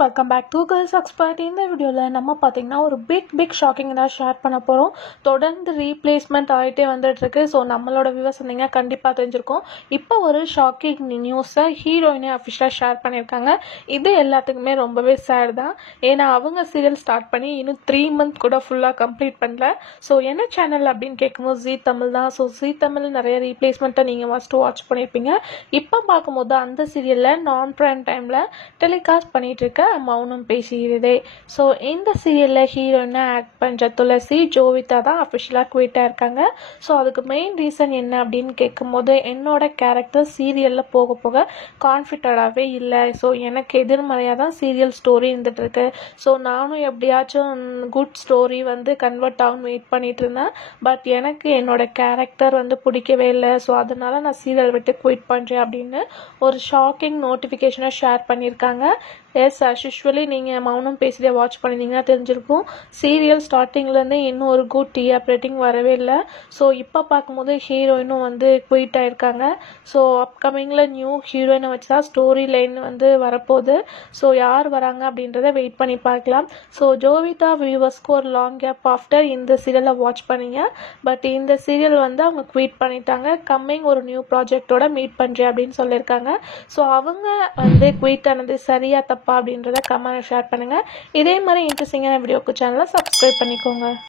Welcome back to girls expert. இந்த வீடியோவில் நம்ம பார்த்தீங்கன்னா ஒரு பிக் ஷாக்கிங் தான் ஷேர் பண்ண போகிறோம். தொடர்ந்து ரீப்ளேஸ்மெண்ட் ஆகிட்டே வந்துட்டுருக்கு. ஸோ நம்மளோட வியூவர்ஸ் இருந்தீங்க கண்டிப்பாக தெரிஞ்சிருக்கும். இப்போ ஒரு ஷாக்கிங் நியூஸை ஹீரோயினே அஃபிஷியலாக ஷேர் பண்ணியிருக்காங்க. இது எல்லாத்துக்குமே ரொம்பவே சேட் தான். ஏன்னா அவங்க சீரியல் ஸ்டார்ட் பண்ணி இன்னும் 3 மந்த் கூட ஃபுல்லாக கம்ப்ளீட் பண்ணல. ஸோ என்ன சேனல் அப்படின்னு கேட்கும்போது ஜீ தமிழ் தான். ஸோ ஜீ தமிழ் நிறைய ரீப்ளேஸ்மெண்ட்டை நீங்கள் ஃபஸ்ட்டு வாட்ச் பண்ணியிருப்பீங்க. இப்போ பார்க்கும்போது அந்த சீரியலில் நான் ப்ரைம் டைமில் டெலிகாஸ்ட் பண்ணிட்டு இருக்க மௌனம் பேசுகிறதே. ஸோ இந்த சீரியலில் ஹீரோயினா ஆக்ட் பண்ணுற துளசி ஜோவிதா தான் அஃபிஷியலாக குவிட்டாக இருக்காங்க. ஸோ அதுக்கு மெயின் ரீசன் என்ன அப்படின்னு கேட்கும்போது என்னோட கேரக்டர் சீரியலில் போக போக கான்ஃபிடண்டாகவே இல்லை. ஸோ எனக்கு எதிர்மறையாக தான் சீரியல் ஸ்டோரி இருந்துட்டு இருக்கு. ஸோ நானும் எப்படியாச்சும் குட் ஸ்டோரி கன்வெர்ட் ஆகும் வெயிட் பண்ணிட்டு இருந்தேன். பட் எனக்கு என்னோட கேரக்டர் பிடிக்கவே இல்லை. ஸோ அதனால நான் சீரியல் விட்டு குவிட் பண்ணுறேன் அப்படின்னு ஒரு ஷாக்கிங் நோட்டிஃபிகேஷனை ஷேர் பண்ணியிருக்காங்க. எஸ், அஸ் யூஸ்வலி நீங்கள் மௌனம் பேசியே வாட்ச் பண்ணிங்கன்னா தெரிஞ்சிருக்கும். சீரியல் ஸ்டார்டிங்லேருந்து இன்னும் ஒரு குட் டிஆர் ரேட்டிங் வரவே இல்லை. ஸோ இப்போ பார்க்கும்போது ஹீரோயினும் குயிட் ஆகிருக்காங்க. ஸோ அப்கமிங்கில் நியூ ஹீரோயினை வச்சு தான் ஸ்டோரி லைன் வரப்போகுது. ஸோ யார் வராங்க அப்படின்றத வெயிட் பண்ணி பார்க்கலாம். ஸோ ஜோவிதா வியூவர்ஸ்க்கு ஒரு லாங் கேப் ஆஃப்டர் இந்த சீரியலை வாட்ச் பண்ணீங்க. பட் இந்த சீரியல் அவங்க குயிட் பண்ணிட்டாங்க. கம்மிங் ஒரு நியூ ப்ராஜெக்டோட மீட் பண்ணுறேன் அப்படின்னு சொல்லியிருக்காங்க. ஸோ அவங்க குயிட் ஆனது சரியா தப்பா அப்படின்றத கமெண்ட் ஷேர் பண்ணுங்கள். இதே மாதிரி இன்ட்ரெஸ்டிங்கான வீடியோக்கு சேனலை சப்ஸ்கிரைப் பண்ணிக்கோங்க.